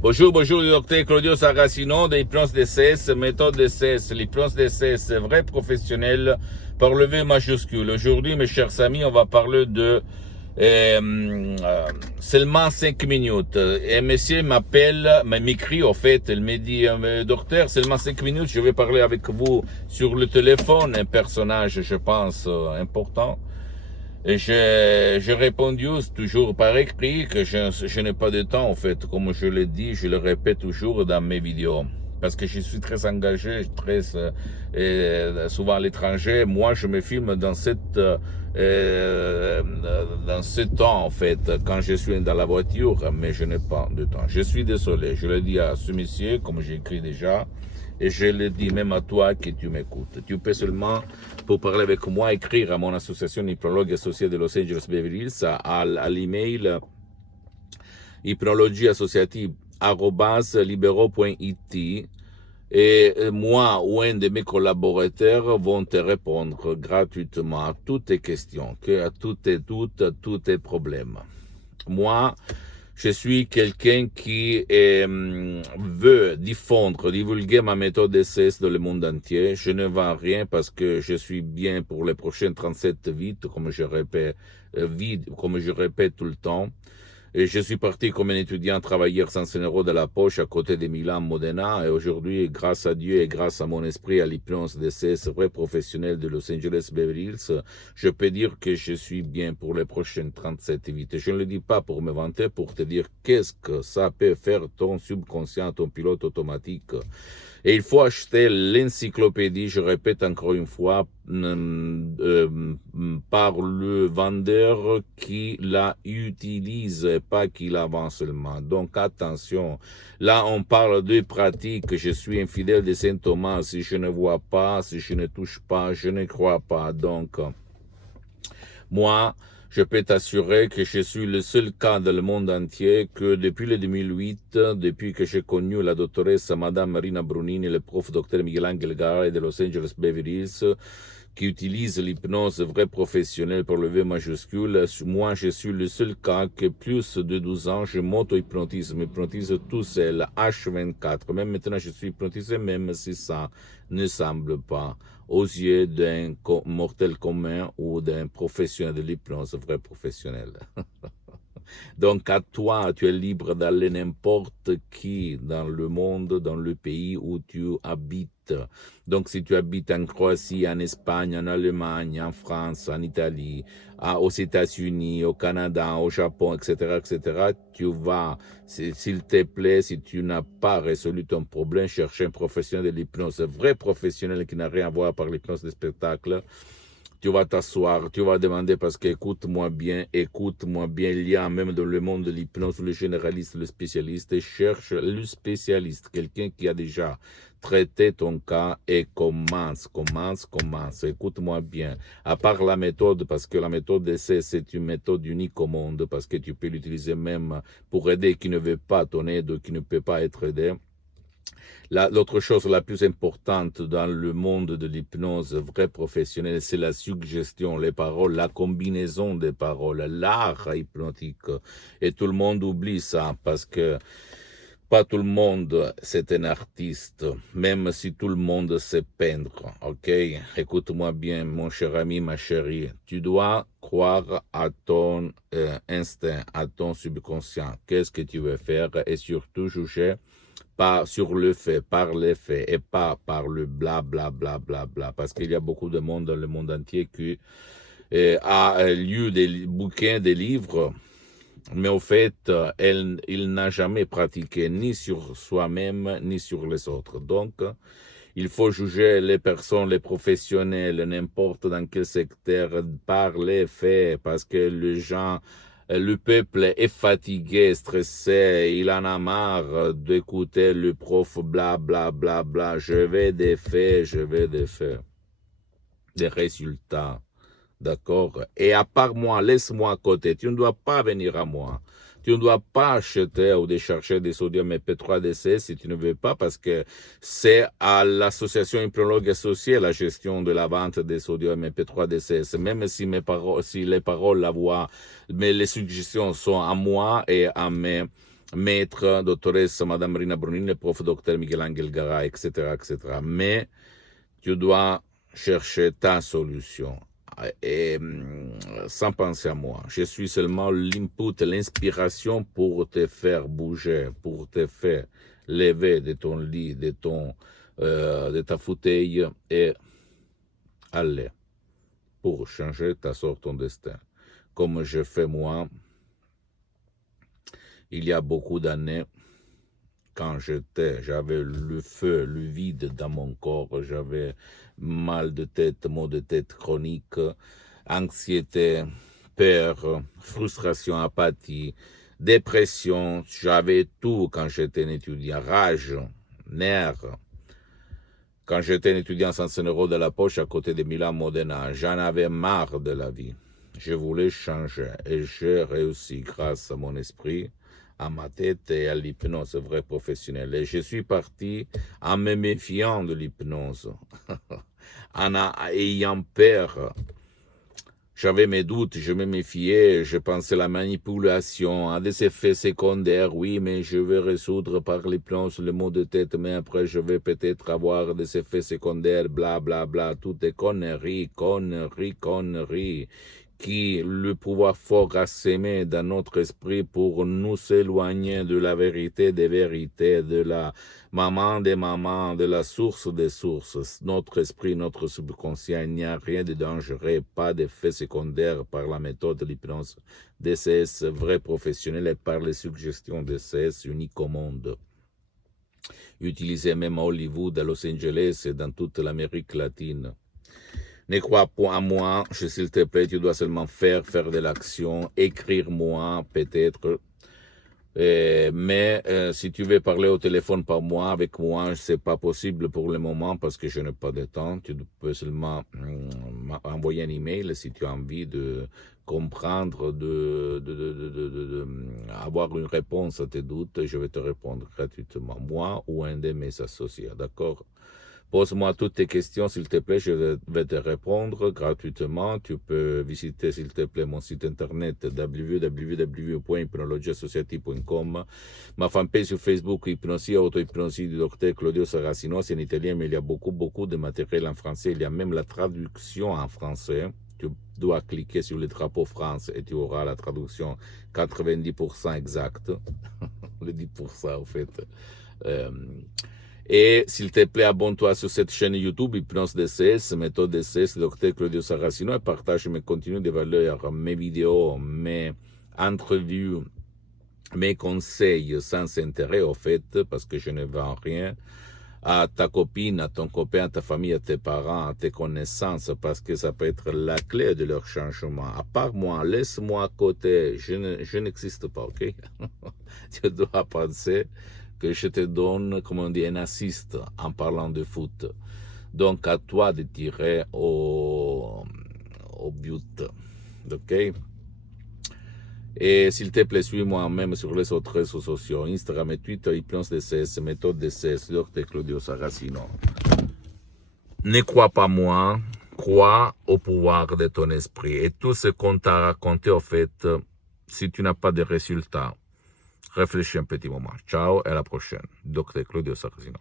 Bonjour, bonjour, le docteur Claudio Saracino de l'hypnose DCS, méthode DCS. L'hypnose DCS, vrai professionnel par le V majuscule. Aujourd'hui, mes chers amis, on va parler de seulement 5 minutes. Un monsieur m'écrit au fait, il me dit, docteur, seulement 5 minutes, je vais parler avec vous sur le téléphone, un personnage, je pense, important. Et j'ai répondu toujours par écrit que je n'ai pas de temps, en fait. Comme je l'ai dit, je le répète toujours dans mes vidéos. Parce que je suis très engagé, souvent à l'étranger. Moi, je me filme dans ce temps, en fait, quand je suis dans la voiture, mais je n'ai pas de temps. Je suis désolé. Je le dis à ce monsieur, comme j'ai écrit déjà. Et je le dis même à toi que tu m'écoutes. Tu peux seulement, pour parler avec moi, écrire à mon association hypnologue associée de Los Angeles Beverly Hills à l'email hypnologieassociative@libero.it et moi ou un de mes collaborateurs vont te répondre gratuitement à toutes tes questions, à tous tes doutes, à tous tes problèmes. Moi, je suis quelqu'un qui veut divulguer ma méthode DCS dans le monde entier. Je ne vends rien parce que je suis bien pour les prochaines 37 vies, comme je répète tout le temps. Et je suis parti comme un étudiant travailleur sans un euro de la poche à côté de Milan, Modena. Et aujourd'hui, grâce à Dieu et grâce à mon esprit, à l'hypnose DCS vrai professionnel de Los Angeles Beverly Hills, je peux dire que je suis bien pour les prochaines 37 vies. Je ne le dis pas pour me vanter, pour te dire qu'est-ce que ça peut faire ton subconscient, ton pilote automatique. Et il faut acheter l'encyclopédie, je répète encore une fois, par le vendeur qui la utilise et pas qui la vend seulement. Donc attention, là on parle de pratiques, je suis infidèle de Saint Thomas, si je ne vois pas, si je ne touche pas, je ne crois pas. Donc moi, je peux t'assurer que je suis le seul cas dans le monde entier que depuis le 2008, depuis que j'ai connu la doctoresse Madame Marina Brunini, le prof Dr Miguel-Angel Garay de Los Angeles Beverly Hills, qui utilise l'hypnose vrai professionnel pour le V majuscule. Moi, je suis le seul cas que plus de 12 ans, je m'auto-hypnotise, m'hypnotise tout seul, H24. Même maintenant, je suis hypnotisé, même si ça ne semble pas aux yeux d'un mortel commun ou d'un professionnel de l'hypnose vrai professionnel. Donc à toi, tu es libre d'aller n'importe qui dans le monde, dans le pays où tu habites. Donc si tu habites en Croatie, en Espagne, en Allemagne, en France, en Italie, aux États-Unis, au Canada, au Japon, etc., tu vas, s'il te plaît, si tu n'as pas résolu ton problème, chercher un professionnel de l'hypnose, un vrai professionnel qui n'a rien à voir par l'hypnose de spectacle. Tu vas t'asseoir, tu vas demander parce que écoute-moi bien, il y a même dans le monde de l'hypnose, le généraliste, le spécialiste, cherche le spécialiste, quelqu'un qui a déjà traité ton cas et commence, écoute-moi bien. À part la méthode, parce que la méthode d'essai, c'est une méthode unique au monde, parce que tu peux l'utiliser même pour aider qui ne veut pas ton aide, qui ne peut pas être aidé. L'autre chose la plus importante dans le monde de l'hypnose vrai professionnelle, c'est la suggestion, les paroles, la combinaison des paroles, l'art hypnotique. Et tout le monde oublie ça parce que pas tout le monde c'est un artiste, même si tout le monde sait peindre, ok? Écoute-moi bien, mon cher ami, ma chérie, tu dois croire à ton instinct, à ton subconscient. Qu'est-ce que tu veux faire et surtout juger pas sur le fait, par les faits et pas par le bla bla bla bla bla, parce qu'il y a beaucoup de monde dans le monde entier qui a lu des bouquins, des livres, mais au fait, il n'a jamais pratiqué ni sur soi-même ni sur les autres. Donc, il faut juger les personnes, les professionnels, n'importe dans quel secteur, par les faits, parce que le peuple est fatigué, stressé, il en a marre d'écouter le prof bla bla bla bla. Je veux des faits, des résultats. D'accord? Et à part moi, laisse-moi à côté. Tu ne dois pas venir à moi. Tu ne dois pas acheter ou décharger des sodium MP3DC si tu ne veux pas, parce que c'est à l'association hypnologue associée la gestion de la vente des sodium MP3DC. Même si si les paroles, la voix, mais les suggestions sont à moi et à mes maître, doctoresse, Madame Rina Brunini, prof, docteur Miguel-Angel Garay, etc., etc. Mais tu dois chercher ta solution et sans penser à moi. Je suis seulement l'input, l'inspiration pour te faire bouger, pour te faire lever de ton lit, de ta fauteuil et aller pour changer ta sorte, ton destin. Comme je fais moi, il y a beaucoup d'années, quand j'avais le feu, le vide dans mon corps, j'avais mal de tête, maux de tête chronique, anxiété, peur, frustration, apathie, dépression, j'avais tout quand j'étais un étudiant, rage, nerfs. Quand j'étais un étudiant sans 100 € de la poche à côté de Milan Modena, j'en avais marre de la vie. Je voulais changer et j'ai réussi grâce à mon esprit, à ma tête et à l'hypnose vraie professionnelle. Et je suis parti en me méfiant de l'hypnose, en ayant peur. J'avais mes doutes, je me méfiais, je pensais à la manipulation, à des effets secondaires. Oui, mais je vais résoudre par l'hypnose le mot de tête, mais après je vais peut-être avoir des effets secondaires, bla bla bla, toutes des conneries, qui le pouvoir fort a sémé dans notre esprit pour nous éloigner de la vérité des vérités, de la maman des mamans, de la source des sources. Notre esprit, notre subconscient, il n'y a rien de dangereux, pas d'effet secondaire par la méthode de l'hypnose DCS vrai professionnel et par les suggestions DCS uniques au monde. Utilisé même à Hollywood, à Los Angeles et dans toute l'Amérique latine. Ne crois pas à moi, s'il te plaît, tu dois seulement faire de l'action, écrire moi, peut-être. Mais si tu veux parler au téléphone par moi, avec moi, c'est pas possible pour le moment parce que je n'ai pas de temps. Tu peux seulement envoyer un email si tu as envie de comprendre, avoir une réponse à tes doutes. Je vais te répondre gratuitement, moi ou un de mes associés, d'accord? Pose-moi toutes tes questions, s'il te plaît, je vais te répondre gratuitement. Tu peux visiter, s'il te plaît, mon site internet www.hypnologiassociative.com, ma fanpage sur Facebook, Hypnosie, auto-hypnosie du docteur Claudio Saracino, c'est en italien, mais il y a beaucoup de matériel en français. Il y a même la traduction en français. Tu dois cliquer sur le drapeau France et tu auras la traduction 90% exacte. Le 10% en fait. Et s'il te plaît, abonne-toi sur cette chaîne YouTube, Hypnose DCS, méthode DCS, Dr Claudio Saracino, et partage mes contenus de valeur, mes vidéos, mes entrevues, mes conseils sans intérêt, au fait, parce que je ne vends rien, à ta copine, à ton copain, à ta famille, à tes parents, à tes connaissances, parce que ça peut être la clé de leur changement. À part moi, laisse-moi à côté, je n'existe pas, ok? Tu dois penser que je te donne, comme on dit, un assist en parlant de foot. Donc, à toi de tirer au but. OK? Et s'il te plaît, suis-moi même sur les autres réseaux sociaux, Instagram et Twitter, Hypnose DCS, méthode DCS, Dr Claudio Saracino. Ne crois pas moi, crois au pouvoir de ton esprit. Et tout ce qu'on t'a raconté, au fait, si tu n'as pas de résultats, réfléchis un petit moment. Ciao et à la prochaine. Dr Claudio Saracino.